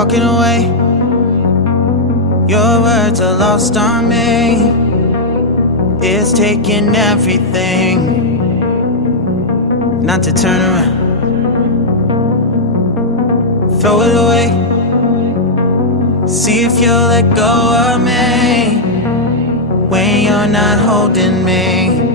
walking away. Your words are lost on me. It's taking everything not to turn around. Throw it away. See if you'll let go of me when you're not holding me.